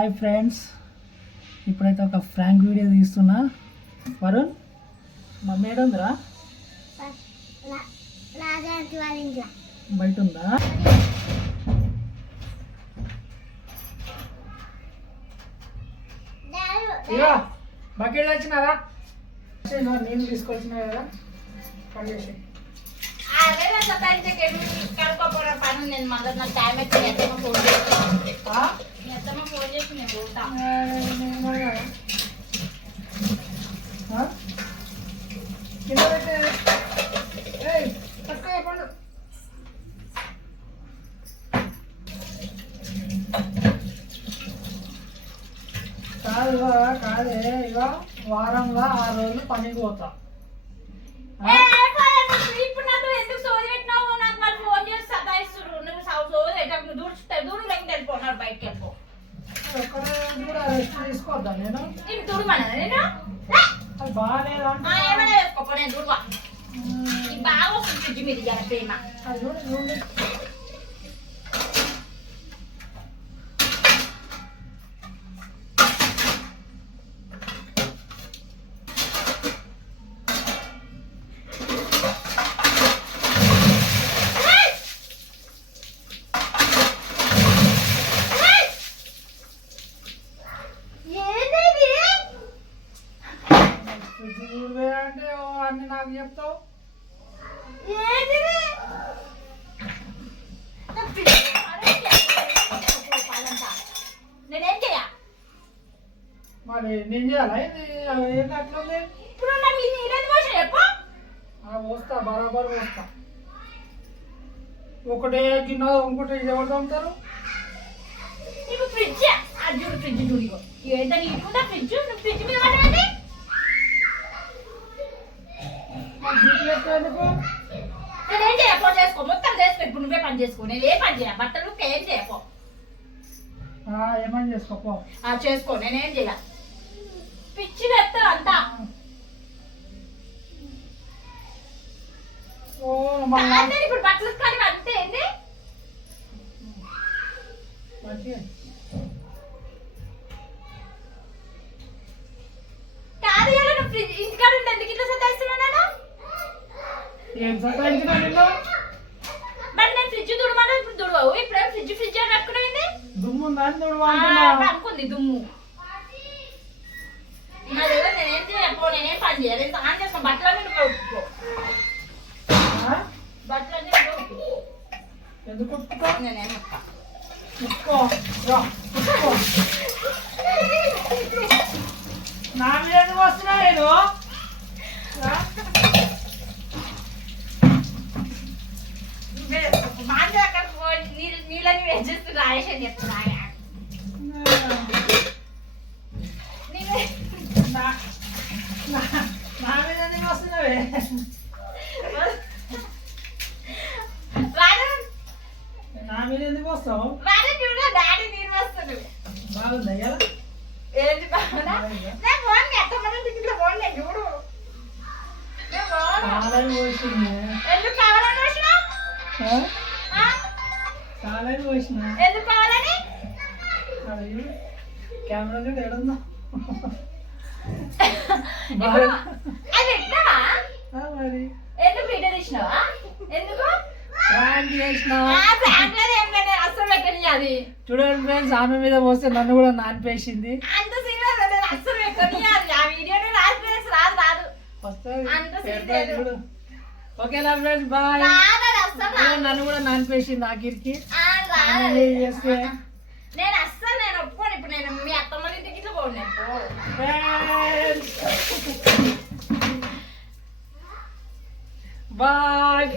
Hi friends, ఇప్పుడైతే ఒక prank video తీస్తున్నా. వరుణ్ మమ్మీ ఏడు ఉందిరా? బయట ఉందా? ఇగో బకెట్ వచ్చినారా? నేను తీసుకొచ్చినా కదా, పని చేసి పని నేను మళ్ళీ నాకు టైం అయితే ఫోన్ చేసి నేను పోతా. కాదే ఇక వారంలో 6 రోజులు పనికి పోతా. ఇప్పుడు నాకు ఎందుకు సోది పెట్టినావు? నాకు మళ్ళీ ఫోన్ చేసి సతాయిస్తున్నారు. నువ్వు సోది దూరం వెళ్ళిపోన్నాడు, బయటకి వెళ్ళిపో. కూడా రెస్ట్ తీసుకోవద్దా? నేను దూరమన్నా నేను అది బాగాలేదా? ఏమైనా వేసుకోపో, నేను దూరవా. బాగా వస్తుంది ఫ్రిడ్జ్ మీద ఇయ్యాలి ప్రేమ. అంటే అన్ని నాకు చెప్తావు. నేనేం చేయ మరి నేను చేయాలా? ఏంటి అట్లా పోస్తా, బరాబర్ పోస్తా. ఒకటే గిన్నె ఇంకోటి ఎవరు తమ్ముతారు? ఫ్రిడ్జ్ అర్జున్ ఫ్రిడ్జ్ చూడిగో ఏదో నీకుందా ఫ్రిడ్జ్. నువ్వు ఫ్రిడ్జ్ మీద పడేది నేనేం చేయపో, చేసుకో మొత్తం చేసుకో. ఇప్పుడు నువ్వే పని చేసుకో, నేను ఏ పని చేయ. బట్టలు ఏం చేయపో. ఏమని చేసుకోపో చేసుకో, నేనేం చేయ. పిచ్చి తెస్తా అంతా. ఇప్పుడు బట్టలు కానీ అంతే ఏంది? కాదు నువ్వు ఫ్రిడ్జ్ ఇంటికాడ ఉంటే ఎందుకు ఇట్లా సతాయిస్తున్నావు? ఏం సతాయించినా నిన్ను? మరి నేను ఫ్రిడ్జ్ దుడమని ఇప్పుడు దుడవవు. ఇప్పుడు ఫ్రిడ్జ్ అని అనుకునేది దుమ్ము అనుకుంది దుమ్ము. నేనేం చేయపో, నేనేం పని చేయాలి. ఆన్ చేసుకో, బట్టలన్నీ ఉప్పుకో. బట్టలన్నీ ఎందుకు ఉప్పుకో? నేనేం ఉప్పుకో నా మీద ఎందుకు వస్తున్నా? నేను నీళ్ళని వేసేస్తూ రాయేషని చెప్తున్నా. నా మీద ఎందుకు వస్తున్నావే? నా మీద ఎందుకు వస్తావు? డాడీ నీరు వస్తుంది. బాగుందా ఇలా? ఏంటి బాగుందా? నేను ఫోన్ ఎత్తమని ఫోన్ చూడు. కాలని పోసింది. ఎందుకు కావాలని వచ్చినా? కాలని పోసిన. ఎందుకు కావాలని? కెమెరా చూడు ఎడుందా? అది ఎట్లా మరి ఎందుకు వీడియో తీసినావా? ఎందుకు ప్రాంక్ చేసిన? అస్సలు పెట్టని. అది చూడండి ఫ్రెండ్స్, ఆమె మీద పోస్తే నన్ను కూడా నానిపేసింది. అంత సీరియస్ అస్సలు పెట్టని. ఆ వీడియోని రాదు వస్తుంది. ఓకేనా ఫ్రెండ్స్, బాయ్. నన్ను కూడా నానిపేసింది ఆఖరికి. నేను అస్సలు నేను ఒప్పుకోను. ఇప్పుడు నేను మీ అత్తమ్మ ఇంటికి ఇట్లా పోను. బాయ్.